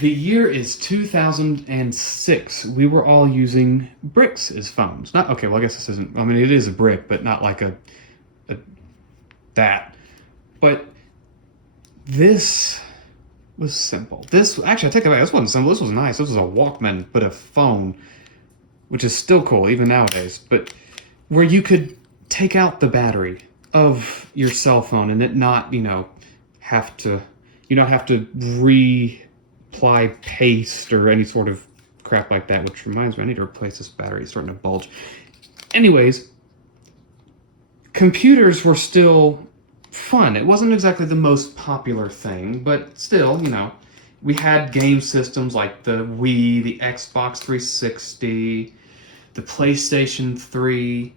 The year is 2006. We were all using bricks as phones. Not okay. Well, I guess this isn't. I mean, it is a brick, but not like a that. But this was simple. This actually, I take it back. This wasn't simple. This was nice. This was a Walkman, but a phone, which is still cool even nowadays. But where you could take out the battery of your cell phone and it not, have to. You don't have to apply paste or any sort of crap like that, which reminds me, I need to replace this battery. It's starting to bulge. Anyways, computers were still fun. It wasn't exactly the most popular thing, but still, we had game systems like the Wii, the Xbox 360, the PlayStation 3.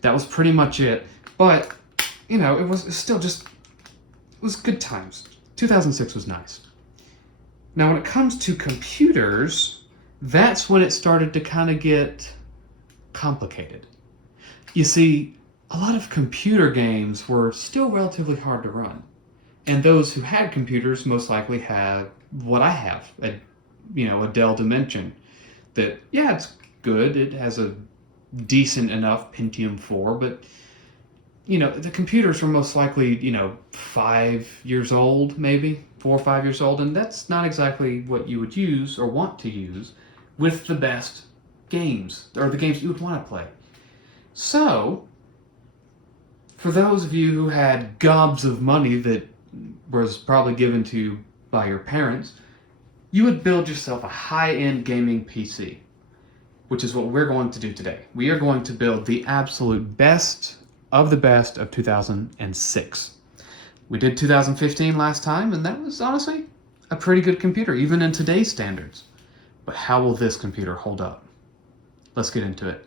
That was pretty much it. But, it was still just, it was good times. 2006 was nice. Now, when it comes to computers, that's when it started to kind of get complicated. You see, a lot of computer games were still relatively hard to run. And those who had computers most likely had what I have, a Dell Dimension. That, yeah, it's good. It has a decent enough Pentium 4, but the computers were most likely, 5 years old, maybe 4 or 5 years old, and that's not exactly what you would use or want to use with the best games, or the games you would want to play. So, for those of you who had gobs of money that was probably given to you by your parents, you would build yourself a high-end gaming PC, which is what we're going to do today. We are going to build the absolute best of the best of 2006. We did 2015 last time, and that was honestly a pretty good computer, even in today's standards. But how will this computer hold up? Let's get into it.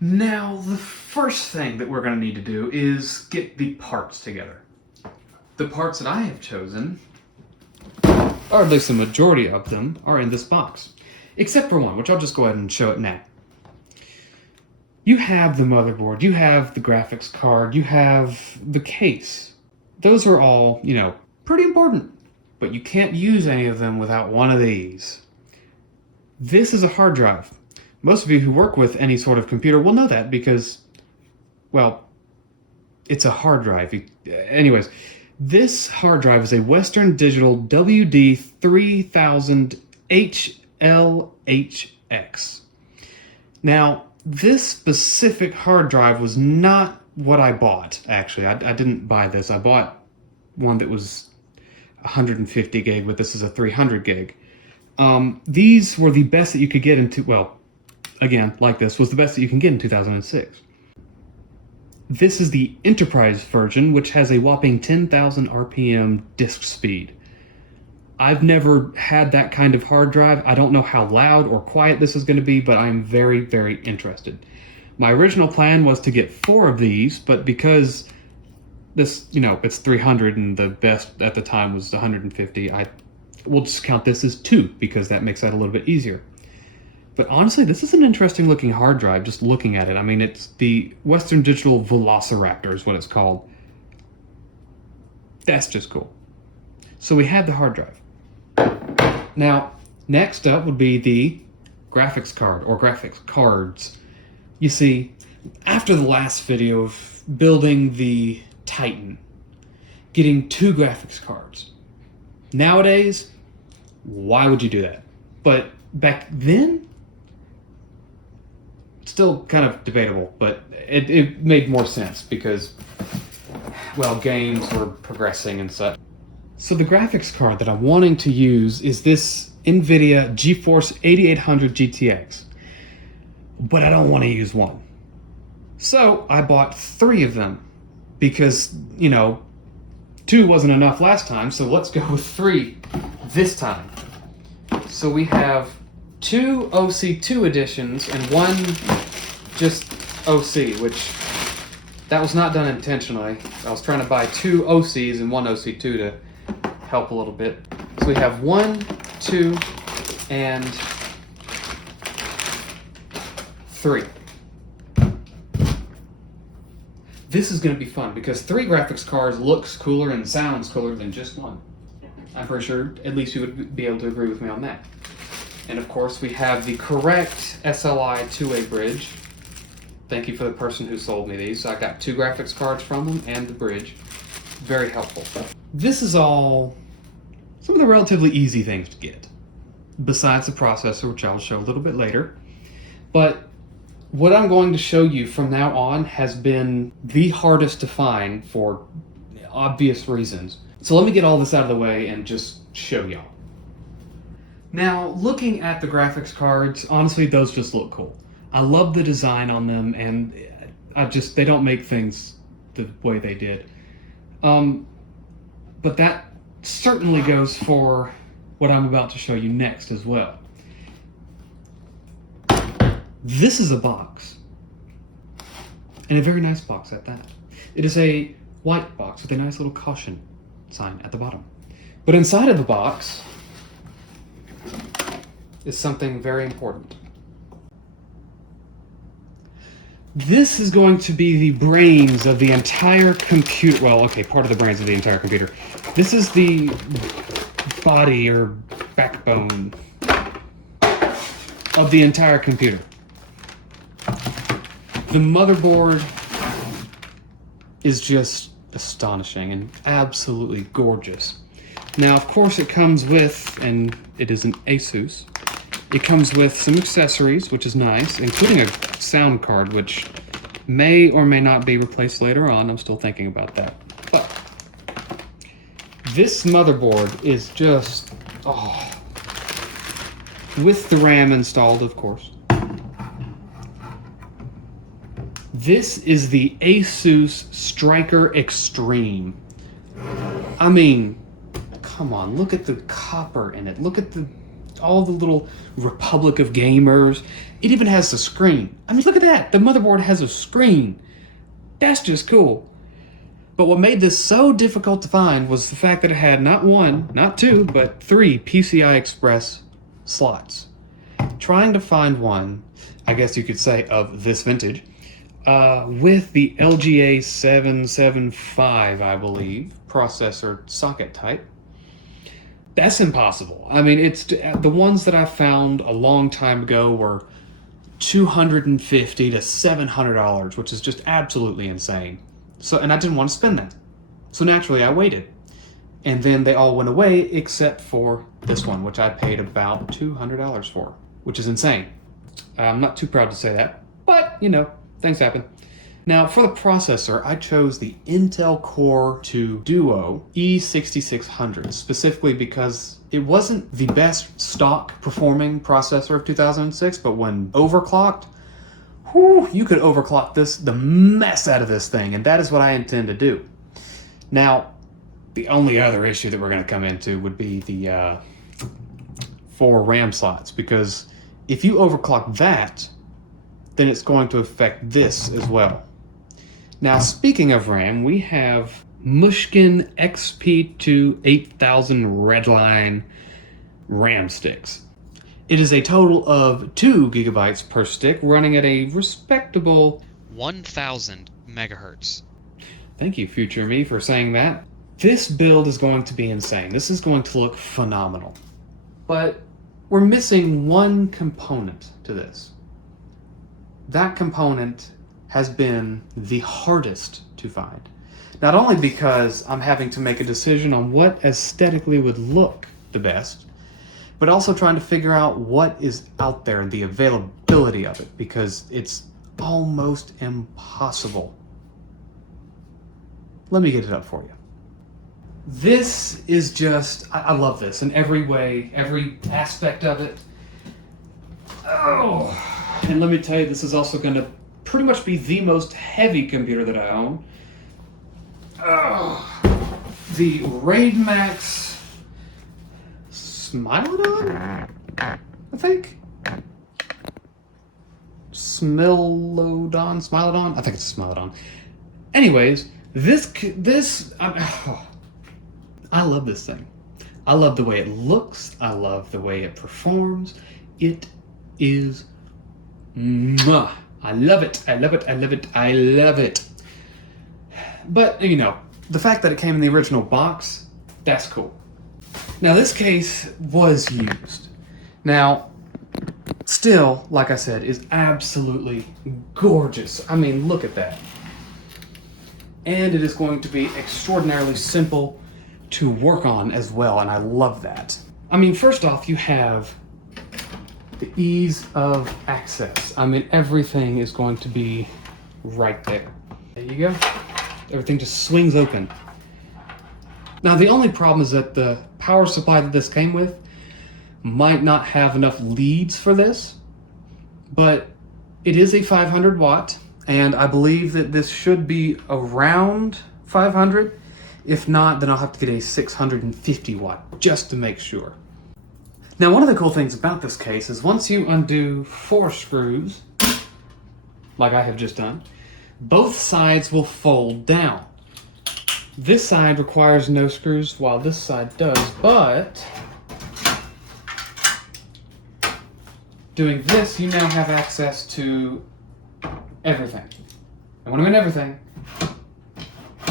Now, the first thing that we're going to need to do is get the parts together. The parts that I have chosen, or at least the majority of them, are in this box. Except for one, which I'll just go ahead and show it now. You have the motherboard, you have the graphics card, you have the case. Those are all, pretty important. But you can't use any of them without one of these. This is a hard drive. Most of you who work with any sort of computer will know that because, well, it's a hard drive. Anyways, this hard drive is a Western Digital WD3000 HLHX. Now, this specific hard drive was not what I bought, actually. I didn't buy this. I bought one that was 150 gig, but this is a 300 gig. These were the best that you could get into, well, again, like this, was the best that you can get in 2006. This is the Enterprise version, which has a whopping 10,000 RPM disk speed. I've never had that kind of hard drive. I don't know how loud or quiet this is going to be, but I'm very, very interested. My original plan was to get 4 of these, but because this, it's 300 and the best at the time was 150, we'll just count this as 2 because that makes that a little bit easier. But honestly, this is an interesting looking hard drive, just looking at it. I mean, it's the Western Digital Velociraptor is what it's called. That's just cool. So we have the hard drive. Now, next up would be the graphics card, or graphics cards. You see, after the last video of building the Titan, getting 2 graphics cards. Nowadays, why would you do that? But back then, still kind of debatable, but it made more sense because, well, games were progressing and such. So the graphics card that I'm wanting to use is this nVidia GeForce 8800 GTX, but I don't want to use one. So I bought 3 of them because, 2 wasn't enough last time, so let's go with 3 this time. So we have 2 OC2 editions and 1 just OC, which that was not done intentionally. I was trying to buy 2 OCs and 1 OC2 to help a little bit. So we have 1, 2, and 3. This is going to be fun because 3 graphics cards looks cooler and sounds cooler than just one. I'm pretty sure at least you would be able to agree with me on that. And of course we have the correct SLI 2A bridge. Thank you for the person who sold me these. I got 2 graphics cards from them and the bridge. Very helpful. This is all some of the relatively easy things to get, besides the processor, which I'll show a little bit later. But what I'm going to show you from now on has been the hardest to find for obvious reasons. So let me get all this out of the way and just show y'all. Now, looking at the graphics cards, honestly, those just look cool. I love the design on them, and they don't make things the way they did. But that certainly goes for what I'm about to show you next as well. This is a box, and a very nice box at that. It is a white box with a nice little caution sign at the bottom. But inside of the box is something very important. This is going to be the brains of the entire computer. Well, okay, part of the brains of the entire computer. This is the body or backbone of the entire computer. The motherboard is just astonishing and absolutely gorgeous. Now, of course, it comes with, and it is an Asus, it comes with some accessories, which is nice, including a sound card, which may or may not be replaced later on. I'm still thinking about that. But this motherboard is just, oh, with the RAM installed, of course. This is the Asus Striker Extreme. I mean, come on, look at the copper in it. Look at all the little Republic of Gamers. It even has the screen. I mean, look at that. The motherboard has a screen. That's just cool. But what made this so difficult to find was the fact that it had not 1, not 2, but 3 PCI Express slots. Trying to find one, I guess you could say, of this vintage, with the LGA 775, I believe, processor socket type. That's impossible. I mean, it's the ones that I found a long time ago were $250 to $700, which is just absolutely insane. So, and I didn't want to spend that. So naturally, I waited. And then they all went away except for this one, which I paid about $200 for, which is insane. I'm not too proud to say that, but you know, things happen. Now, for the processor, I chose the Intel Core 2 Duo E6600, specifically because it wasn't the best stock performing processor of 2006, but when overclocked, whew, you could overclock the mess out of this thing, and that is what I intend to do. Now, the only other issue that we're going to come into would be the 4 RAM slots, because if you overclock that, then it's going to affect this as well. Now, speaking of RAM, we have MUSHKIN XP2 8000 REDLINE RAM sticks. It is a total of 2 gigabytes per stick, running at a respectable 1000 megahertz. Thank you, future me, for saying that. This build is going to be insane. This is going to look phenomenal. But we're missing one component to this. That component has been the hardest to find. Not only because I'm having to make a decision on what aesthetically would look the best, but also trying to figure out what is out there and the availability of it, because it's almost impossible. Let me get it up for you. This is just, I love this in every way, every aspect of it. Oh, and let me tell you, this is also going to pretty much be the most heavy computer that I own. Oh, the Raid Max Smilodon, I think. Smilodon? I think it's a Smilodon. Anyways, I love this thing. I love the way it looks. I love the way it performs. It is Mwah. I love it. I love it. I love it. I love it. But, you know, the fact that it came in the original box, that's cool. Now, this case was used. Now, still, like I said, is absolutely gorgeous. I mean, look at that. And it is going to be extraordinarily simple to work on as well, and I love that. I mean, first off, you have the ease of access. I mean, everything is going to be right there. There you go. Everything just swings open. Now, the only problem is that the power supply that this came with might not have enough leads for this, but it is a 500 watt, and I believe that this should be around 500. If not, then I'll have to get a 650 watt just to make sure. Now, one of the cool things about this case is once you undo 4 screws, like I have just done, both sides will fold down. This side requires no screws while this side does, but doing this, you now have access to everything. And when I mean everything,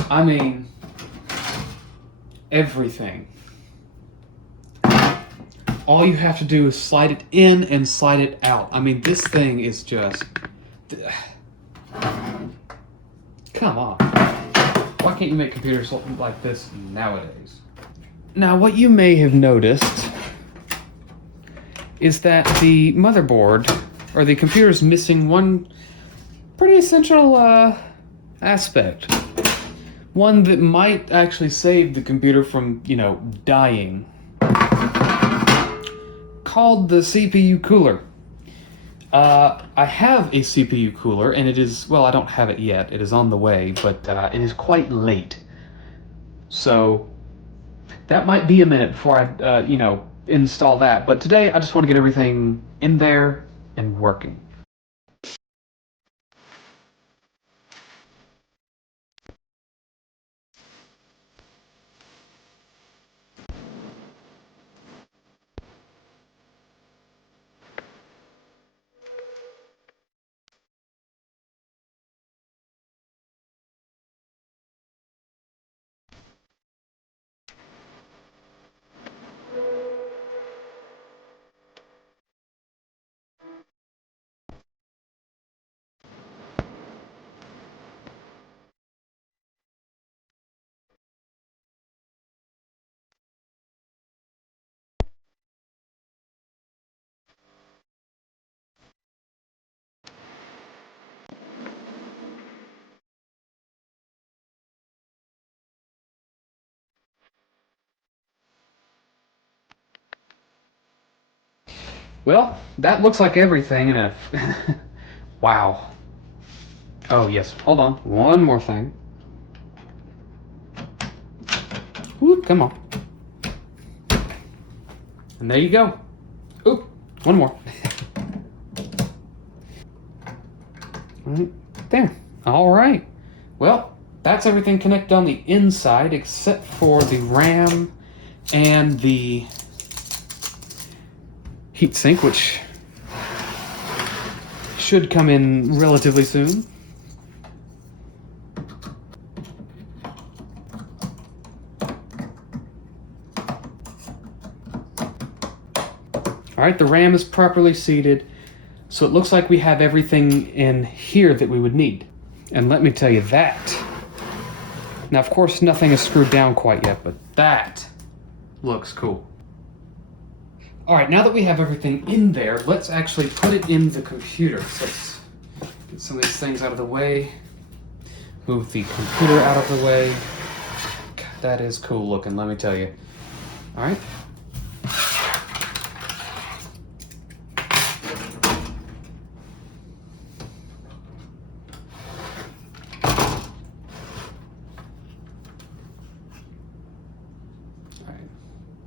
I mean everything. All you have to do is slide it in and slide it out. I mean, this thing is just... Come on. Why can't you make computers like this nowadays? Now, what you may have noticed is that the motherboard, or the computer, is missing one pretty essential aspect. One that might actually save the computer from, you know, dying. Called the CPU cooler. I have a CPU cooler, and it is, well, I don't have it yet. It is on the way, but it is quite late. So that might be a minute before I, you know, install that. But today, I just want to get everything in there and working. Well, that looks like everything in a... Wow. Oh, yes. Hold on. One more thing. Whoop, come on. And there you go. Oop, one more. Right there. All right. Well, that's everything connected on the inside except for the RAM and the heatsink, which should come in relatively soon. All right, the RAM is properly seated, so it looks like we have everything in here that we would need. And let me tell you that. Now, of course, nothing is screwed down quite yet, but that looks cool. All right, now that we have everything in there, let's actually put it in the computer. So let's get some of these things out of the way. Move the computer out of the way. God, that is cool looking, let me tell you. All right.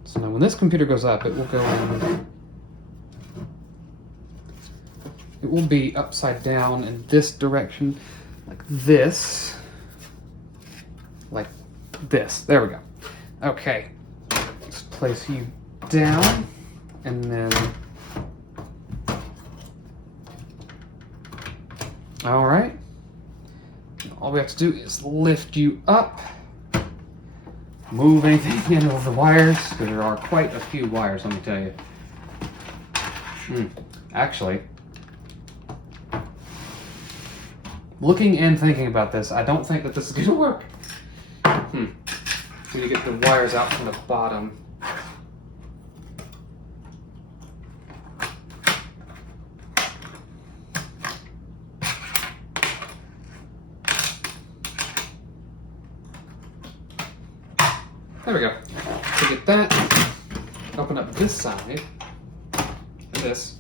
So now when this computer goes up, it will go in, it will be upside down in this direction, like this, there we go. Okay, let's place you down, and then All right. All we have to do is lift you up. Move anything in over the wires, because there are quite a few wires, let me tell you. Actually, looking and thinking about this, I don't think that this is going to work. So you get the wires out from the bottom. There we go. So get that, open up this side, and this.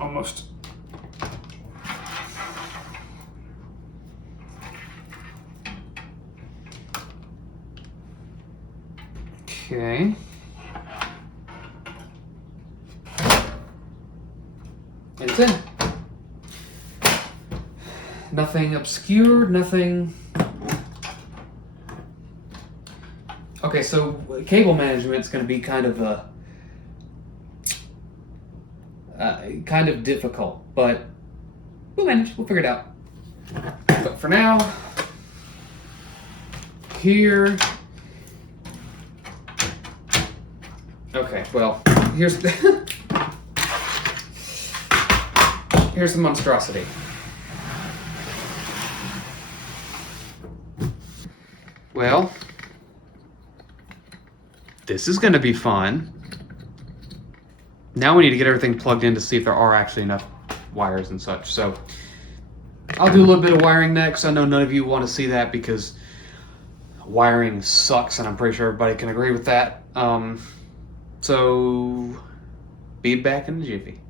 Almost. Okay. It's in. Nothing obscured, nothing. Okay, so cable management is going to be kind of difficult, but we'll manage. We'll figure it out. But for now, here. Okay, well, here's here's the monstrosity. Well, this is going to be fun. Now we need to get everything plugged in to see if there are actually enough wires and such. So I'll do a little bit of wiring next. I know none of you want to see that because wiring sucks, and I'm pretty sure everybody can agree with that. So be back in a jiffy.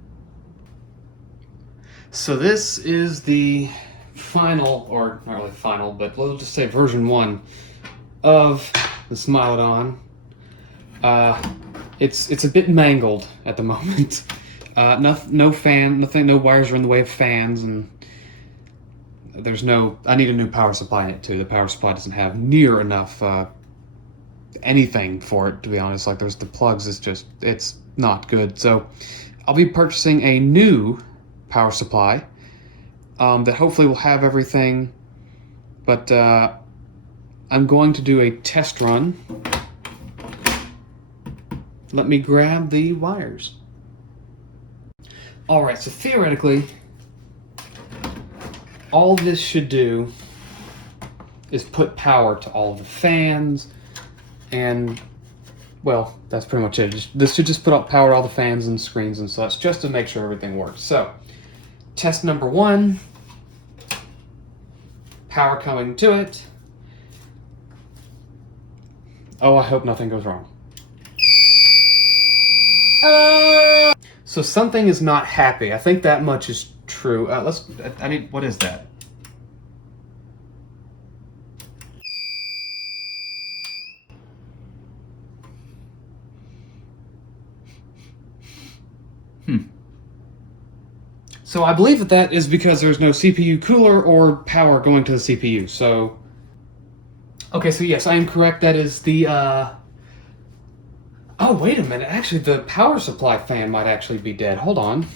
So this is the final, or not really final, but we'll just say version 1 of the Smilodon. It's a bit mangled at the moment. No fan, nothing, no wires are in the way of fans, and there's no. I need a new power supply in it too. The power supply doesn't have near enough anything for it, to be honest. Like there's the plugs. It's not good. So I'll be purchasing a new power supply that hopefully will have everything. But I'm going to do a test run. Let me grab the wires. All right, so theoretically, all this should do is put power to all of the fans, and, well, that's pretty much it. This should just put up power to all the fans and screens and such, just to make sure everything works. So, test number 1, power coming to it. Oh, I hope nothing goes wrong. So something is not happy. I think that much is true. What is that? So I believe that is because there's no CPU cooler or power going to the CPU. So, okay, so yes, I am correct. That is the, oh, wait a minute. Actually, the power supply fan might actually be dead. Hold on.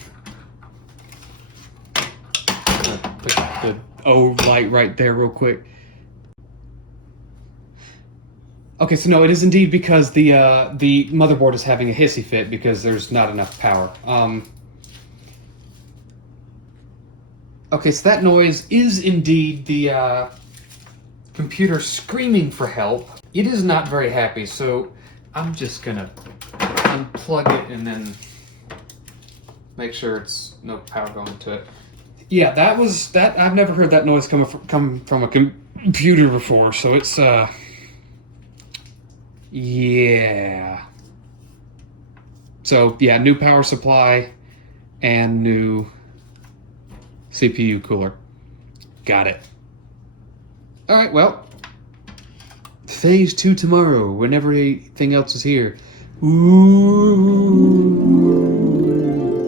Put the O light right there real quick. Okay, so no, it is indeed because the motherboard is having a hissy fit because there's not enough power. Okay, so that noise is indeed the computer screaming for help. It is not very happy, so I'm just gonna unplug it and then make sure it's no power going to it. Yeah, that. I've never heard that noise come from a computer before, so it's yeah. So yeah, new power supply and new CPU cooler. Got it. All right, well, phase 2 tomorrow, whenever anything else is here. Ooh.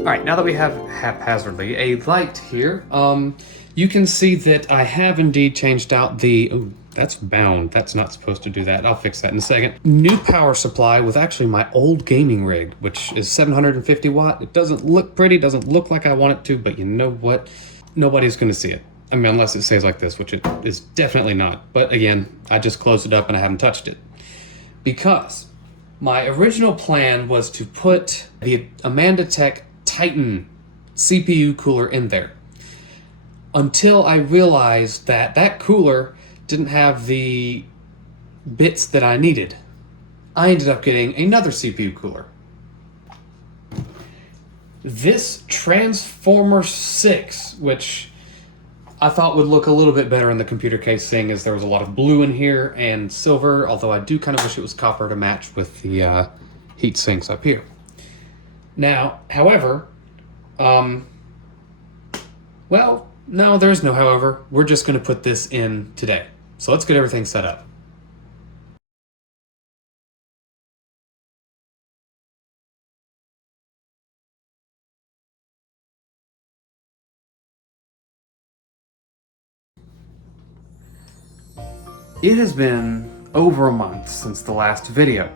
All right, now that we have haphazardly a light here, you can see that I have indeed changed out the, oh, that's bound. That's not supposed to do that. I'll fix that in a second. New power supply with actually my old gaming rig, which is 750 watt. It doesn't look pretty, doesn't look like I want it to, but you know what? Nobody's gonna see it. I mean, unless it stays like this, which it is definitely not. But again, I just closed it up and I haven't touched it. Because my original plan was to put the MandaTech Titan CPU cooler in there. Until I realized that that cooler didn't have the bits that I needed. I ended up getting another CPU cooler. This Transformer 6, which I thought would look a little bit better in the computer case, seeing as there was a lot of blue in here and silver, although I do kind of wish it was copper to match with the heat sinks up here. Now, however, well, no, there's no however. We're just going to put this in today. So let's get everything set up. It has been over a month since the last video.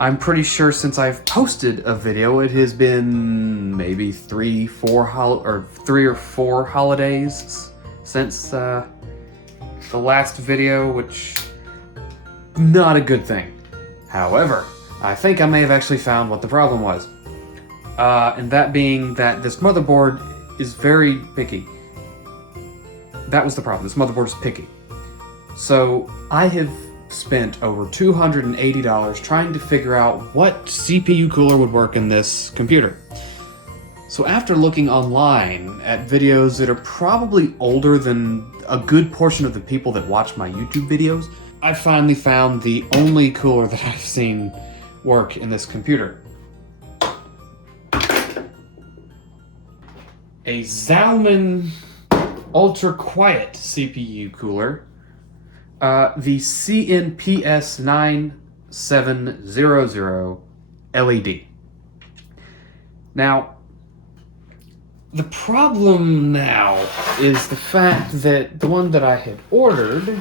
I'm pretty sure since I've posted a video, it has been maybe 3 or 4 holidays since the last video, which not a good thing. However, I think I may have actually found what the problem was. And that being that this motherboard is very picky. That was the problem. This motherboard is picky. So I have spent over $280 trying to figure out what CPU cooler would work in this computer. So after looking online at videos that are probably older than a good portion of the people that watch my YouTube videos, I finally found the only cooler that I've seen work in this computer. A Zalman Ultra Quiet CPU cooler. The CNPS 9700 LED. Now, the problem now is the fact that the one that I had ordered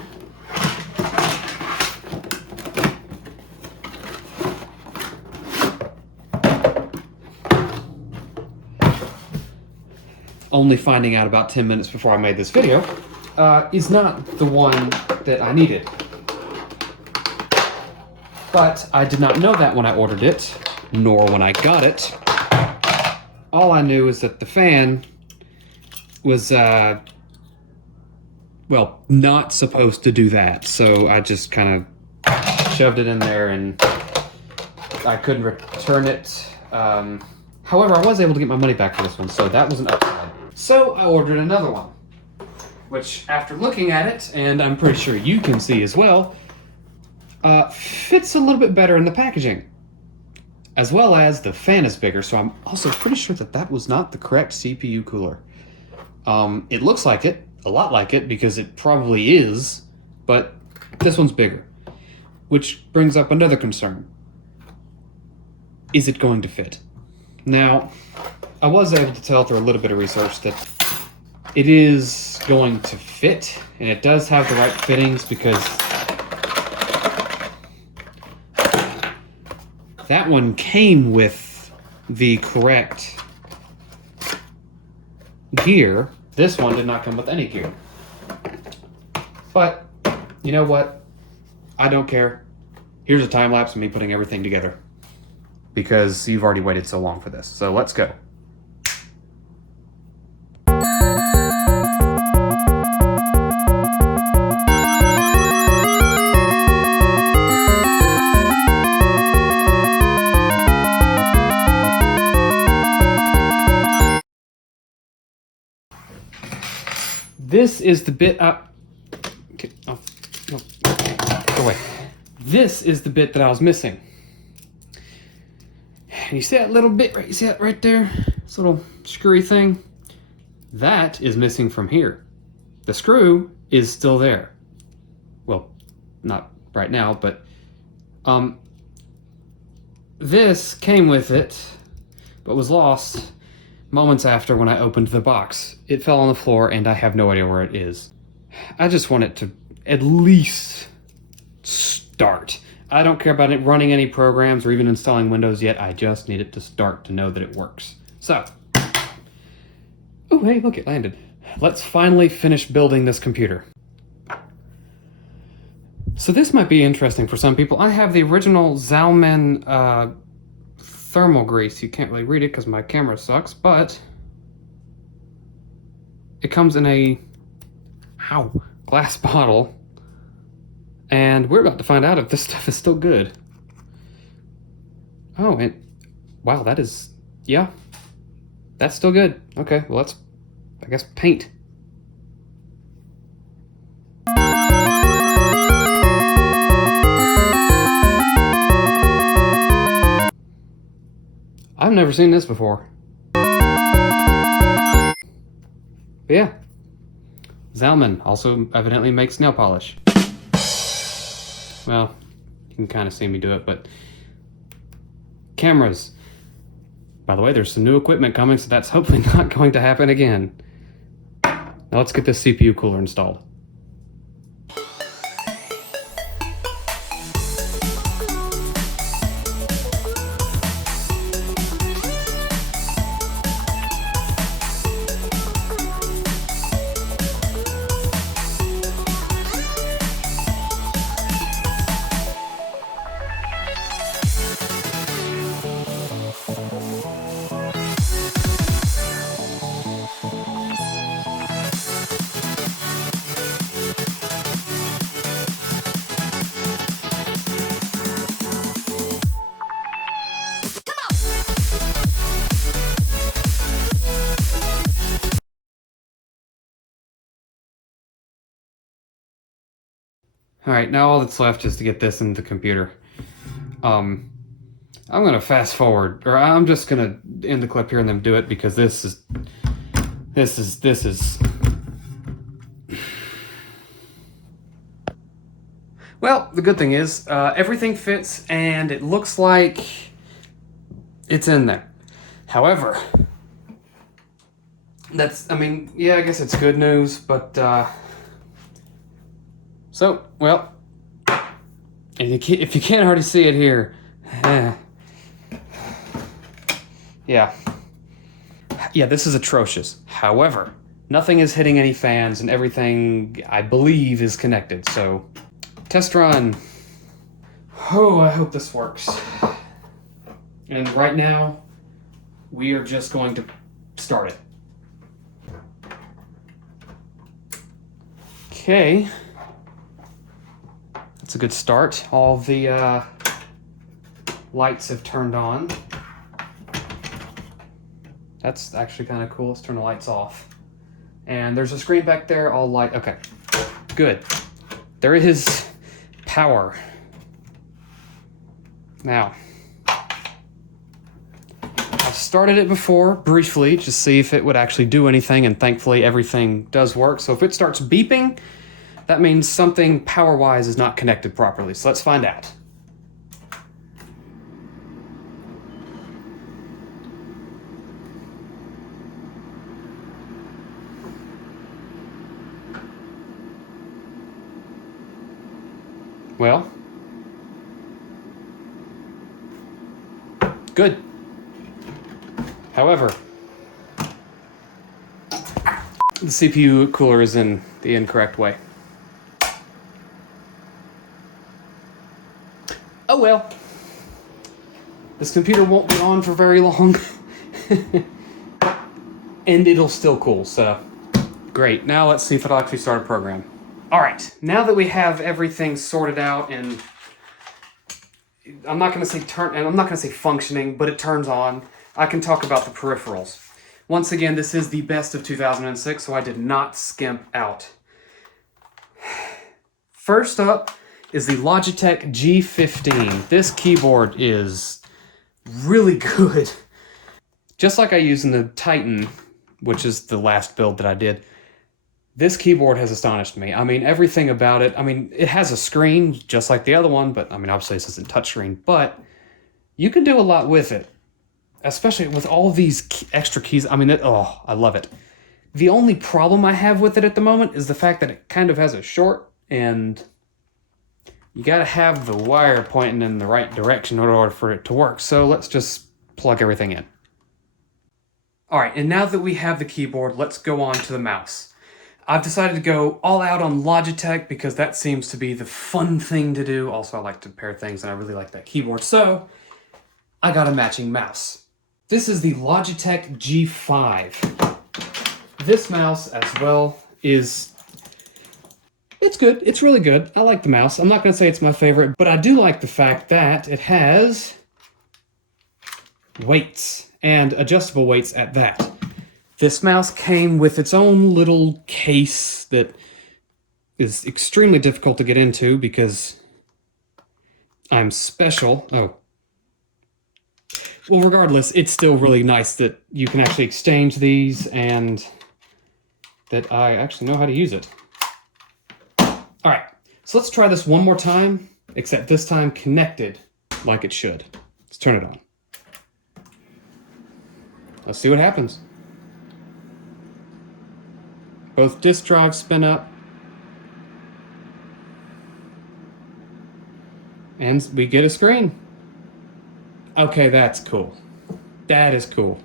only finding out about 10 minutes before I made this video, is not the one that I needed. But I did not know that when I ordered it, nor when I got it. All I knew is that the fan was, well, not supposed to do that. So I just kind of shoved it in there and I couldn't return it. However, I was able to get my money back for this one, so that was an upside. So I ordered another one, which after looking at it, and I'm pretty sure you can see as well, fits a little bit better in the packaging. As well as the fan is bigger, so I'm also pretty sure that that was not the correct CPU cooler. It looks like it, a lot like it, because it probably is, but this one's bigger. Which brings up another concern. Is it going to fit? Now, I was able to tell through a little bit of research that it is going to fit, and it does have the right fittings because that one came with the correct gear. This one did not come with any gear. But, you know what? I don't care. Here's a time lapse of me putting everything together, because you've already waited so long for this. So let's go. This is the bit up. Okay. Oh, no. Go away. This is the bit that I was missing. And you see that little bit, right? You see that right there? This little screwy thing? That is missing from here. The screw is still there. Well, not right now, but this came with it, but was lost moments after when I opened the box. It fell on the floor and I have no idea where it is. I just want it to at least start. I don't care about it running any programs or even installing Windows yet. I just need it to start to know that it works. So, oh hey, look, it landed. Let's finally finish building this computer. So this might be interesting for some people. I have the original Zalman thermal grease. You can't really read it because my camera sucks, but it comes in a glass bottle, and we're about to find out if this stuff is still good. Oh, and wow, that is, yeah, that's still good. Okay, well, let's, I guess, paint. I've never seen this before. But yeah, Zalman also evidently makes nail polish. Well, you can kind of see me do it, but cameras. By the way, there's some new equipment coming, so that's hopefully not going to happen again. Now let's get this CPU cooler installed. All right, now all that's left is to get this into the computer. I'm gonna fast forward, or I'm just gonna end the clip here and then do it because this is. Well, the good thing is everything fits and it looks like it's in there. However, that's, I mean, yeah, I guess it's good news, but so, well, if you can't already see it here, yeah, this is atrocious. However, nothing is hitting any fans and everything, I believe, is connected, so test run. Oh, I hope this works. And right now, we are just going to start it. Okay. That's a good start. All the lights have turned on. That's actually kind of cool. Let's turn the lights off. And there's a screen back there, all light. Okay, good. There is power. Now, I've started it before, briefly, to see if it would actually do anything, and thankfully everything does work. So if it starts beeping, that means something power-wise is not connected properly. So let's find out. Well, good. However, the CPU cooler is in the incorrect way. Oh well. This computer won't be on for very long. And it'll still cool, so great. Now let's see if it'll actually start a program. All right, now that we have everything sorted out and I'm not going to say functioning, but it turns on, I can talk about the peripherals. Once again, this is the best of 2006, so I did not skimp out. First up is the Logitech G15. This keyboard is really good. Just like I use in the Titan, which is the last build that I did, this keyboard has astonished me. I mean, everything about it. I mean, it has a screen just like the other one, but I mean, obviously this isn't touchscreen, but you can do a lot with it. especially with all these extra keys. I mean, oh, I love it. The only problem I have with it at the moment is the fact that it kind of has a short, and you gotta have the wire pointing in the right direction in order for it to work. So let's just plug everything in. All right, and now that we have the keyboard, let's go on to the mouse. I've decided to go all out on Logitech because that seems to be the fun thing to do. Also, I like to pair things and I really like that keyboard. So I got a matching mouse. This is the Logitech G5. This mouse as well it's good. It's really good. I like the mouse. I'm not going to say it's my favorite, but I do like the fact that it has weights and adjustable weights at that. This mouse came with its own little case that is extremely difficult to get into because I'm special. Oh. Well, regardless, it's still really nice that you can actually exchange these and that I actually know how to use it. All right, so let's try this one more time, except this time connected like it should. Let's turn it on. Let's see what happens. Both disk drives spin up. And we get a screen. Okay, that's cool. That is cool.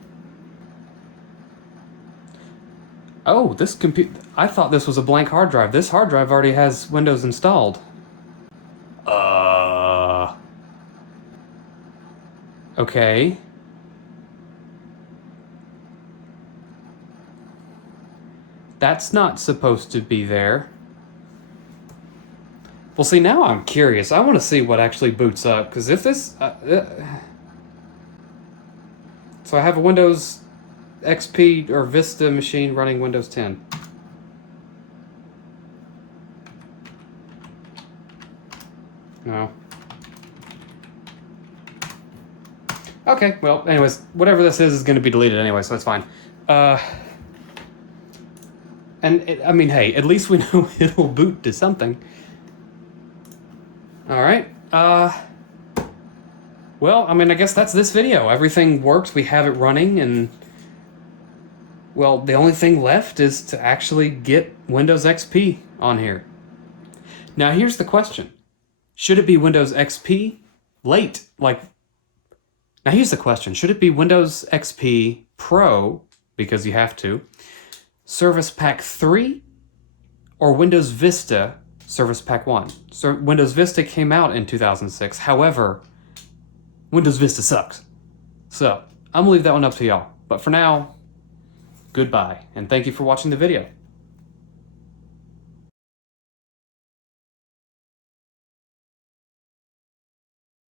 Oh, this I thought this was a blank hard drive. This hard drive already has Windows installed. Okay. That's not supposed to be there. Well, see, now I'm curious. I want to see what actually boots up, because if this... So I have a Windows XP or Vista machine running Windows 10. No. Okay, well, anyways, whatever this is going to be deleted anyway, so that's fine. I mean, hey, at least we know it'll boot to something. Alright, well, I mean, I guess that's this video. Everything works, we have it running, and... Well, the only thing left is to actually get Windows XP on here. Now, here's the question. Should it be Windows XP late? Now here's the question. Should it be Windows XP Pro, because you have to, Service Pack 3, or Windows Vista Service Pack 1? So Windows Vista came out in 2006. However, Windows Vista sucks. So, I'm gonna leave that one up to y'all. But for now, goodbye, and thank you for watching the video.